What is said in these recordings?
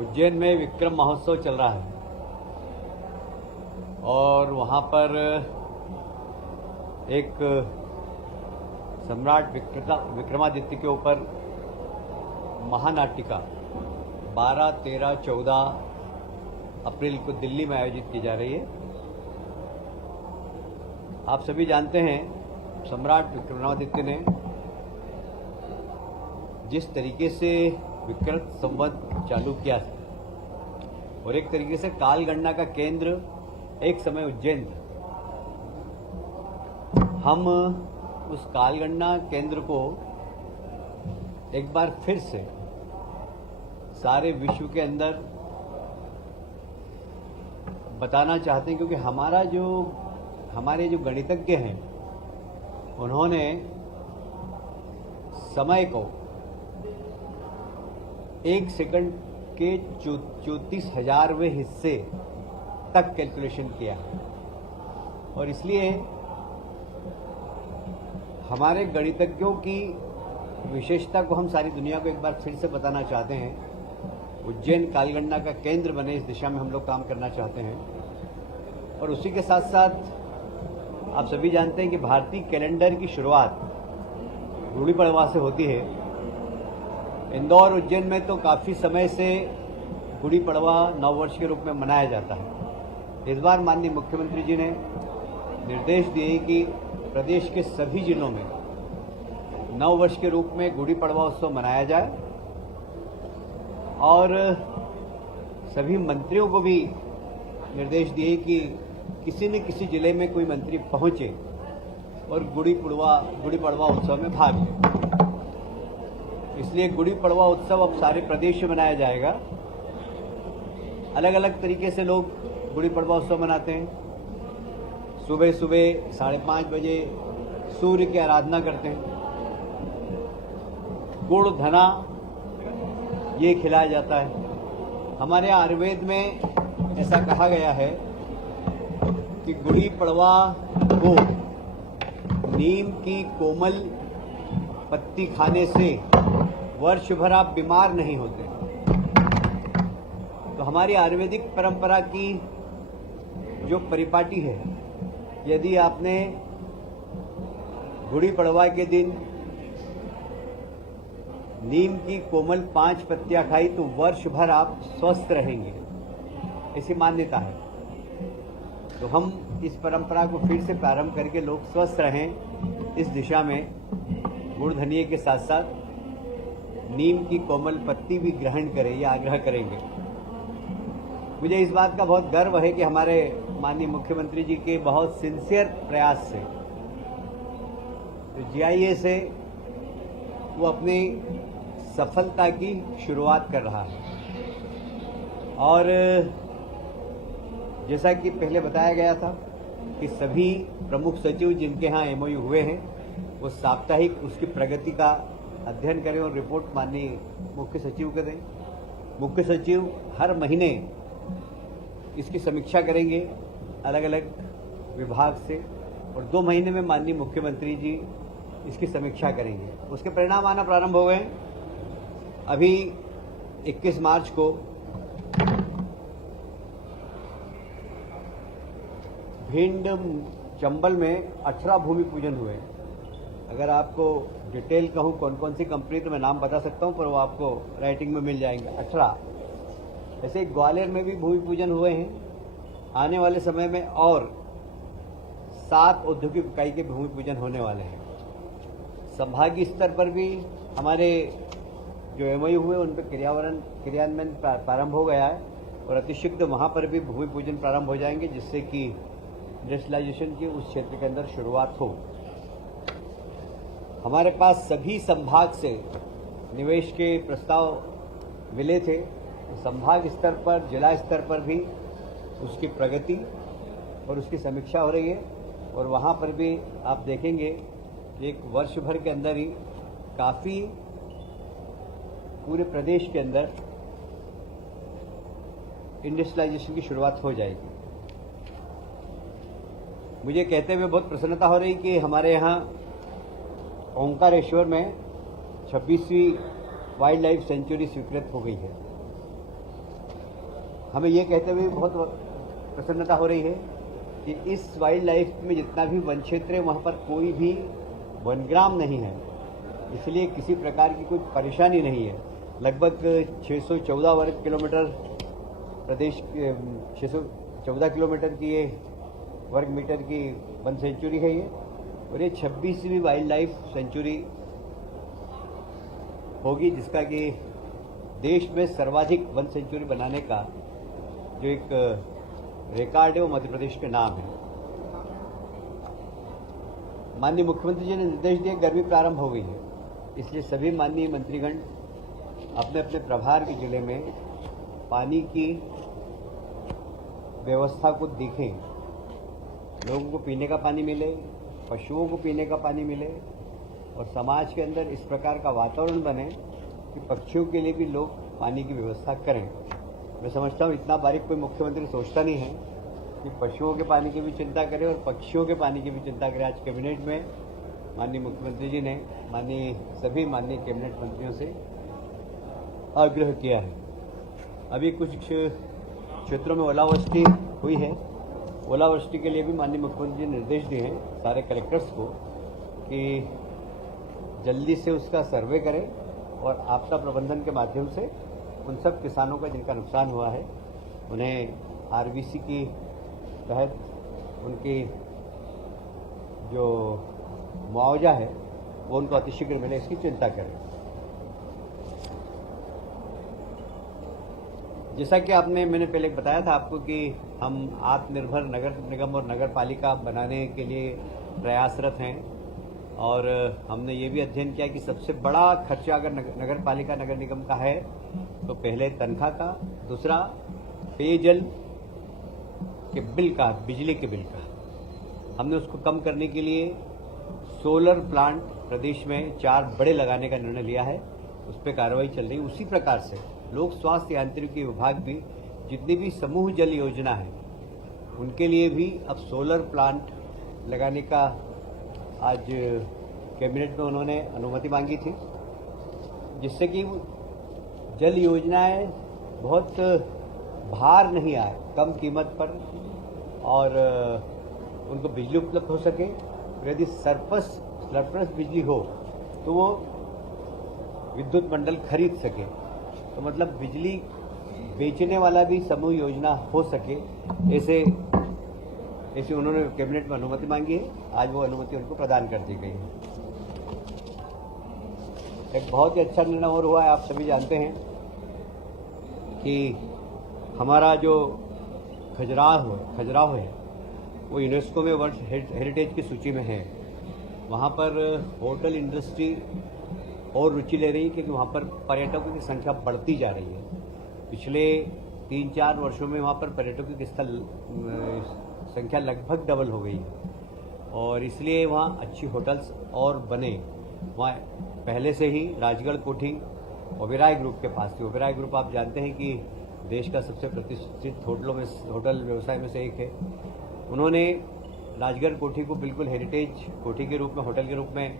उज्जैन में विक्रम महोत्सव चल रहा है और वहां पर एक सम्राट विक्रमादित्य के ऊपर महानाटिका 12, 13, 14 अप्रैल को दिल्ली में आयोजित की जा रही है। आप सभी जानते हैं सम्राट विक्रमादित्य ने जिस तरीके से विक्रम संवत चालू किया था और एक तरीके से कालगणना का केंद्र एक समय उज्जैन था। हम उस कालगणना केंद्र को एक बार फिर से सारे विश्व के अंदर बताना चाहते हैं, क्योंकि हमारे जो गणितज्ञ हैं उन्होंने समय को 1 सेकंड के 34,000वें हिस्से तक कैलकुलेशन किया और इसलिए हमारे गणितज्ञों की विशेषता को हम सारी दुनिया को एक बार फिर से बताना चाहते हैं। उज्जैन कालगणना का केंद्र बने, इस दिशा में हम लोग काम करना चाहते हैं। और उसी के साथ साथ आप सभी जानते हैं कि भारतीय कैलेंडर की शुरुआत गुड़ी पड़वा से होती है। इंदौर उज्जैन में तो काफ़ी समय से गुड़ी पड़वा नववर्ष के रूप में मनाया जाता है। इस बार माननीय मुख्यमंत्री जी ने निर्देश दिए कि प्रदेश के सभी जिलों में नववर्ष के रूप में गुड़ी पड़वा उत्सव मनाया जाए और सभी मंत्रियों को भी निर्देश दिए कि किसी न किसी जिले में कोई मंत्री पहुंचे और गुड़ी पड़वा उत्सव में भाग ले। इसलिए गुड़ी पड़वा उत्सव अब सारे प्रदेश में मनाया जाएगा। अलग अलग तरीके से लोग गुड़ी पड़वा उत्सव मनाते हैं। सुबह सुबह 5:30 बजे सूर्य की आराधना करते हैं। गुड़ धना ये खिलाया जाता है। हमारे यहाँ आयुर्वेद में ऐसा कहा गया है कि गुड़ी पड़वा को नीम की कोमल पत्ती खाने से वर्ष भर आप बीमार नहीं होते। तो हमारी आयुर्वेदिक परंपरा की जो परिपाटी है, यदि आपने गुड़ी पड़वा के दिन नीम की कोमल 5 पत्तियां खाई तो वर्ष भर आप स्वस्थ रहेंगे, ऐसी मान्यता है। तो हम इस परंपरा को फिर से प्रारंभ करके लोग स्वस्थ रहें, इस दिशा में गुड़ धनिये के साथ साथ नीम की कोमल पत्ती भी ग्रहण करें, यह आग्रह करेंगे। मुझे इस बात का बहुत गर्व है कि हमारे माननीय मुख्यमंत्री जी के बहुत सिंसियर प्रयास से तो जीआईए से वो अपनी सफलता की शुरुआत कर रहा है। और जैसा कि पहले बताया गया था कि सभी प्रमुख सचिव जिनके यहाँ एमओयू हुए हैं वो साप्ताहिक उसकी प्रगति का अध्ययन करें और रिपोर्ट माननीय मुख्य सचिव को दें। मुख्य सचिव हर महीने इसकी समीक्षा करेंगे अलग अलग विभाग से और 2 महीने में माननीय मुख्यमंत्री जी इसकी समीक्षा करेंगे। उसके परिणाम आना प्रारंभ हो गए। अभी 21 मार्च को भिंड चंबल में 18 भूमि पूजन हुए। अगर आपको डिटेल कहूँ कौन कौन सी कंपनी, तो मैं नाम बता सकता हूँ, पर वो आपको राइटिंग में मिल जाएंगे। 18 ऐसे ग्वालियर में भी भूमि पूजन हुए हैं। आने वाले समय में और 7 औद्योगिक इकाई के भूमि पूजन होने वाले हैं। संभागीय स्तर पर भी हमारे जो एमओयू हुए उन पर क्रियान्वयन प्रारंभ हो गया है और अतिशीघ्र वहाँ पर भी भूमि पूजन प्रारंभ हो जाएंगे, जिससे कि इंडस्ट्रियलाइजेशन की उस क्षेत्र के अंदर शुरुआत हो। हमारे पास सभी संभाग से निवेश के प्रस्ताव मिले थे। संभाग स्तर पर, जिला स्तर पर भी उसकी प्रगति और उसकी समीक्षा हो रही है और वहाँ पर भी आप देखेंगे कि एक वर्ष भर के अंदर ही काफ़ी पूरे प्रदेश के अंदर इंडस्ट्रियलाइजेशन की शुरुआत हो जाएगी। मुझे कहते हुए बहुत प्रसन्नता हो रही कि हमारे यहाँ ओंकारेश्वर में 26वीं वाइल्ड लाइफ सेंचुरी स्वीकृत हो गई है। हमें ये कहते हुए बहुत प्रसन्नता हो रही है कि इस वाइल्ड लाइफ में जितना भी वन क्षेत्र है वहाँ पर कोई भी वनग्राम नहीं है, इसलिए किसी प्रकार की कोई परेशानी नहीं है। लगभग 614 वर्ग किलोमीटर प्रदेश 614 किलोमीटर की ये वर्ग मीटर की वन सेंचुरी है ये, और ये 26वीं वाइल्ड लाइफ सेंचुरी होगी, जिसका कि देश में सर्वाधिक वन सेंचुरी बनाने का जो एक रिकॉर्ड है वो मध्य प्रदेश के नाम है। माननीय मुख्यमंत्री जी ने निर्देश दिए, गर्मी प्रारंभ हो गई है, इसलिए सभी माननीय मंत्रीगण अपने अपने प्रभार के जिले में पानी की व्यवस्था को देखें, लोगों को पीने का पानी मिले, पशुओं को पीने का पानी मिले और समाज के अंदर इस प्रकार का वातावरण बने कि पक्षियों के लिए भी लोग पानी की व्यवस्था करें। मैं समझता हूँ इतना बारीक कोई मुख्यमंत्री सोचता नहीं है कि पशुओं के पानी की भी चिंता करें और पक्षियों के पानी की भी चिंता करें। आज कैबिनेट में माननीय मुख्यमंत्री जी ने सभी माननीय कैबिनेट मंत्रियों से आग्रह किया है। अभी कुछ क्षेत्रों में ओलावृष्टि हुई है, ओलावृष्टि के लिए भी माननीय मुख्यमंत्री जी ने निर्देश दिए हैं सारे कलेक्टर्स को कि जल्दी से उसका सर्वे करें और आपदा प्रबंधन के माध्यम से उन सब किसानों का जिनका नुकसान हुआ है उन्हें आरबीसी की तहत उनकी जो मुआवजा है वो उनको अतिशीघ्र मिले, इसकी चिंता करें। जैसा कि मैंने पहले बताया था आपको कि हम आत्मनिर्भर नगर निगम और नगर पालिका बनाने के लिए प्रयासरत हैं और हमने ये भी अध्ययन किया कि सबसे बड़ा खर्चा अगर नगर पालिका नगर निगम का है तो पहले तनख्वाह का, दूसरा पेयजल के बिल का, बिजली के बिल का। हमने उसको कम करने के लिए सोलर प्लांट प्रदेश में 4 बड़े लगाने का निर्णय लिया है, उस पर कार्रवाई चल रही है। उसी प्रकार से लोक स्वास्थ्य यांत्रिकी विभाग भी जितनी भी समूह जल योजना है उनके लिए भी अब सोलर प्लांट लगाने का आज कैबिनेट में उन्होंने अनुमति मांगी थी, जिससे कि जल योजनाएं बहुत भार नहीं आए, कम कीमत पर और उनको बिजली उपलब्ध हो सके। यदि सरप्लस बिजली हो तो वो विद्युत मंडल खरीद सके, तो मतलब बिजली बेचने वाला भी समूह योजना हो सके, ऐसे उन्होंने कैबिनेट में अनुमति मांगी है। आज वो अनुमति उनको प्रदान कर दी गई है। एक बहुत ही अच्छा निर्णय और हुआ है। आप सभी जानते हैं कि हमारा जो खजुराहो है वो यूनेस्को में वर्ल्ड हेरिटेज की सूची में है। वहाँ पर होटल इंडस्ट्री और रुचि ले रही है क्योंकि वहाँ पर पर्यटकों की संख्या बढ़ती जा रही है। पिछले 3-4 वर्षों में वहाँ पर पर्यटकों की संख्या लगभग डबल हो गई है और इसलिए वहाँ अच्छी होटल्स और बने। वहाँ पहले से ही राजगढ़ कोठी ओबेरॉय ग्रुप के पास थी। ओबेरॉय ग्रुप आप जानते हैं कि देश का सबसे प्रतिष्ठित होटल व्यवसाय में से एक है। उन्होंने राजगढ़ कोठी को बिल्कुल हेरिटेज कोठी के रूप में, होटल के रूप में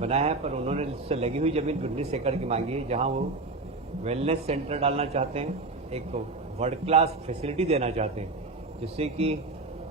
बनाया है, पर उन्होंने इससे लगी हुई जमीन 19 एकड़ की मांगी है, जहां वो वेलनेस सेंटर डालना चाहते हैं, एक वर्ल्ड क्लास फैसिलिटी देना चाहते हैं, जिससे कि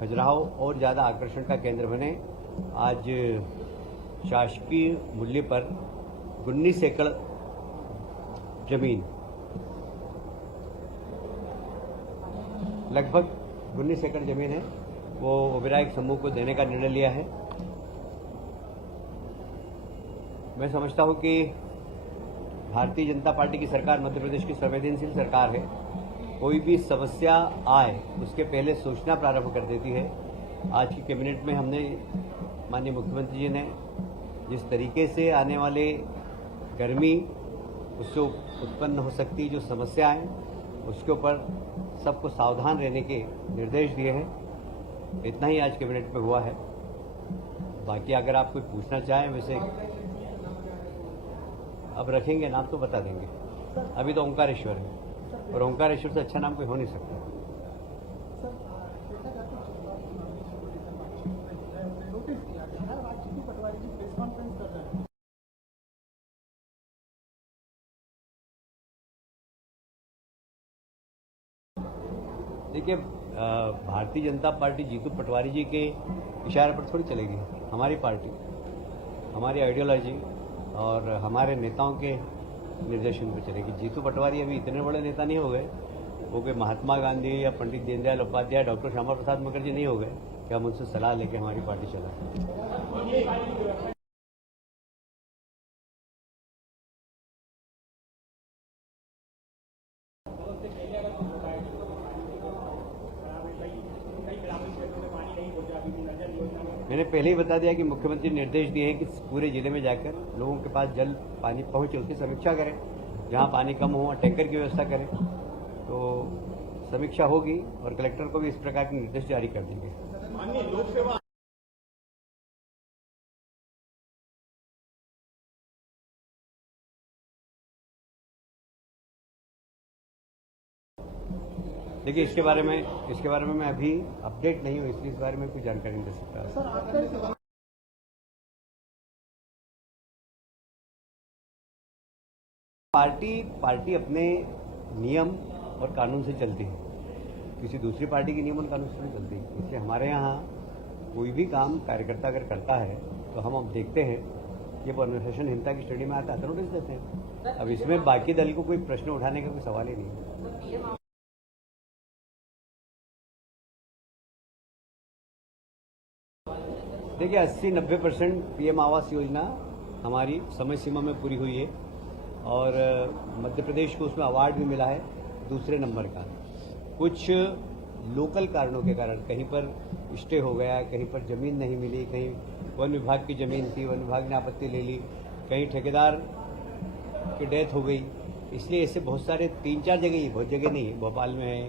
खजुराहो और ज़्यादा आकर्षण का केंद्र बने। आज शासकीय मूल्य पर 19 एकड़ जमीन, लगभग 19 एकड़ जमीन है, वो ओबेरॉय समूह को देने का निर्णय लिया है। मैं समझता हूं कि भारतीय जनता पार्टी की सरकार मध्य प्रदेश की संवेदनशील सरकार है। कोई भी समस्या आए उसके पहले सोचना प्रारंभ कर देती है। आज की कैबिनेट में हमने माननीय मुख्यमंत्री जी ने जिस तरीके से आने वाले गर्मी उससे उत्पन्न हो सकती जो समस्याएं, उसके ऊपर सबको सावधान रहने के निर्देश दिए हैं। इतना ही आज कैबिनेट में हुआ है। बाकी अगर आप कोई पूछना चाहें, वैसे अब रखेंगे नाम तो बता देंगे। अभी तो ओंकारेश्वर है और ओंकारेश्वर से अच्छा नाम कोई हो नहीं सकता। देखिए, भारतीय जनता पार्टी जीतू पटवारी जी के इशारे पर थोड़ी चलेगी। हमारी पार्टी, हमारी आइडियोलॉजी और हमारे नेताओं के निर्देशन पर चलेगी। जीतू पटवारी अभी इतने बड़े नेता नहीं हो गए, वो कोई महात्मा गांधी या पंडित दीनदयाल उपाध्याय, डॉक्टर श्यामा प्रसाद मुखर्जी नहीं हो गए कि हम उनसे सलाह लेके हमारी पार्टी चलाएं। मैंने पहले ही बता दिया कि मुख्यमंत्री ने निर्देश दिए हैं कि पूरे जिले में जाकर लोगों के पास जल पानी पहुंचे, उसकी समीक्षा करें। जहां पानी कम हो टैंकर की व्यवस्था करें। तो समीक्षा होगी और कलेक्टर को भी इस प्रकार के निर्देश जारी कर देंगे। देखिए, इसके बारे में मैं अभी अपडेट नहीं हूँ, इसलिए इस बारे में कोई जानकारी नहीं दे सकता। पार्टी अपने नियम और कानून से चलती है, किसी दूसरी पार्टी के नियम और कानून से नहीं चलती। इसलिए हमारे यहाँ कोई भी काम कार्यकर्ता अगर करता है तो हम अब देखते हैं कि वो अनुशासनहीनता की श्रेणी में आता है तो नोटिस देते हैं। अब इसमें बाकी दल को कोई प्रश्न उठाने का कोई सवाल ही नहीं है। देखिए, 80-90% पीएम आवास योजना हमारी समय सीमा में पूरी हुई है और मध्य प्रदेश को उसमें अवार्ड भी मिला है दूसरे नंबर का। कुछ लोकल कारणों के कारण कहीं पर स्टे हो गया, कहीं पर जमीन नहीं मिली, कहीं वन विभाग की जमीन थी, वन विभाग ने आपत्ति ले ली, कहीं ठेकेदार की डेथ हो गई। इसलिए ऐसे बहुत सारे 3-4 जगह ही, बहुत जगह नहीं है, भोपाल में है,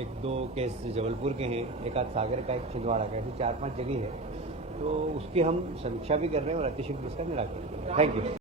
एक दो केस जबलपुर के हैं, एक आध सागर का, एक छिंदवाड़ा का, ऐसे 4-5 जगह है। तो उसकी हम समीक्षा भी कर रहे हैं और अतिशीघ्र इसका निराकरण कर रहे हैं। Thank you.